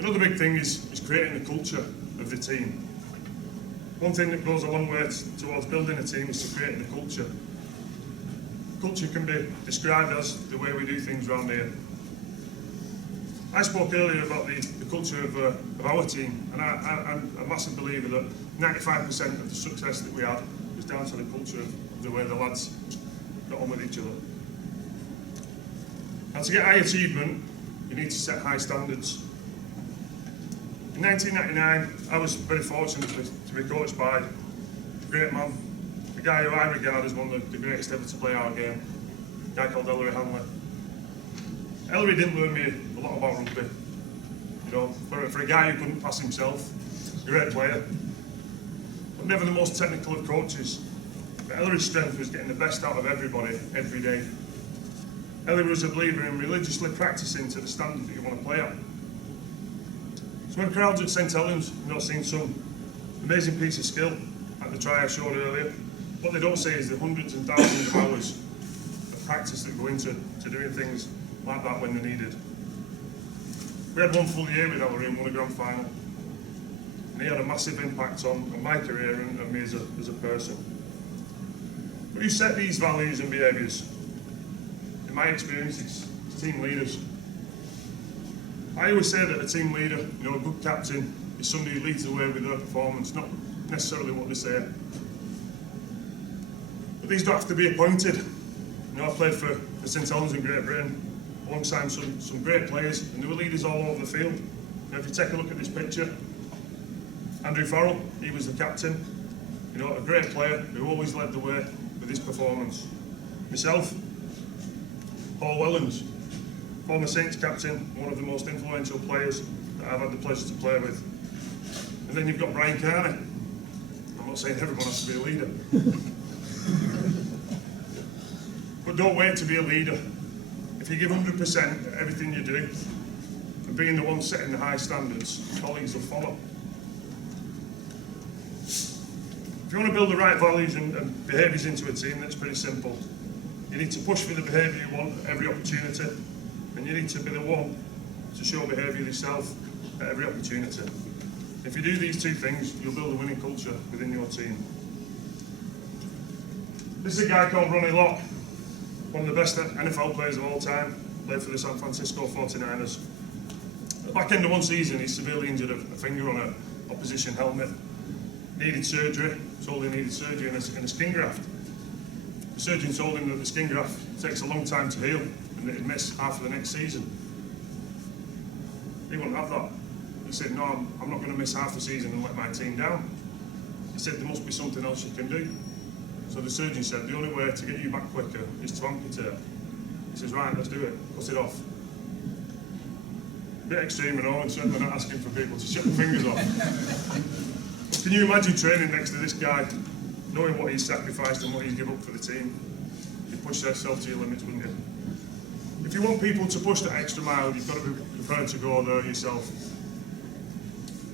Another big thing is creating the culture of the team. One thing that goes a long way towards building a team is to create the culture. Culture can be described as the way we do things around here. I spoke earlier about the culture of our team, and I'm a massive believer that 95% of the success that we had was down to the culture of the way the lads got on with each other. And to get high achievement, you need to set high standards. In 1999, I was very fortunate to be coached by a great man, a guy who I regard as one of the greatest ever to play our game, a guy called Ellery Hanley. Ellery didn't learn me a lot about rugby. You know, for a guy who couldn't pass himself, a great player, but never the most technical of coaches. But Ellery's strength was getting the best out of everybody, every day. Ellery was a believer in religiously practicing to the standard that you want to play at. So when crowds at St Helens, seen some amazing piece of skill, like the try I showed earlier, what they don't see is the hundreds and thousands of hours of practice that go into doing things like that when they're needed. We had one full year with Ellery and won a grand final. And he had a massive impact on my career and me as a person. But who set these values and behaviours? In my experience, it's team leaders. I always say that a team leader, a good captain, is somebody who leads the way with their performance, not necessarily what they say. But these don't have to be appointed. I played for St Helens in Great Britain, alongside some great players, and there were leaders all over the field. If you take a look at this picture, Andrew Farrell, he was the captain, a great player who always led the way with his performance. Myself, Paul Wellens, former Saints captain, one of the most influential players that I've had the pleasure to play with. And then you've got Brian Carney. I'm not saying everyone has to be a leader. But don't wait to be a leader. If you give 100% at everything you do, and being the one setting the high standards, colleagues will follow. If you want to build the right values and behaviours into a team, that's pretty simple. You need to push for the behaviour you want at every opportunity, and you need to be the one to show behaviour yourself at every opportunity. If you do these two things, you'll build a winning culture within your team. This is a guy called Ronnie Locke, one of the best NFL players of all time, played for the San Francisco 49ers. At the back end of one season, he severely injured a finger on an opposition helmet. Needed surgery, told he needed surgery and a skin graft. The surgeon told him that the skin graft takes a long time to heal and that he'd miss half of the next season. He wouldn't have that. He said, no, I'm not going to miss half the season and let my team down. He said, there must be something else you can do. So the surgeon said, the only way to get you back quicker is to amputate. He says, right, let's do it, cut it off. A bit extreme and all, and certainly not asking for people to shut their fingers off. Can you imagine training next to this guy, knowing what he's sacrificed and what he's given up for the team? You'd push yourself to your limits, wouldn't you? If you want people to push that extra mile, you've got to be prepared to go there yourself.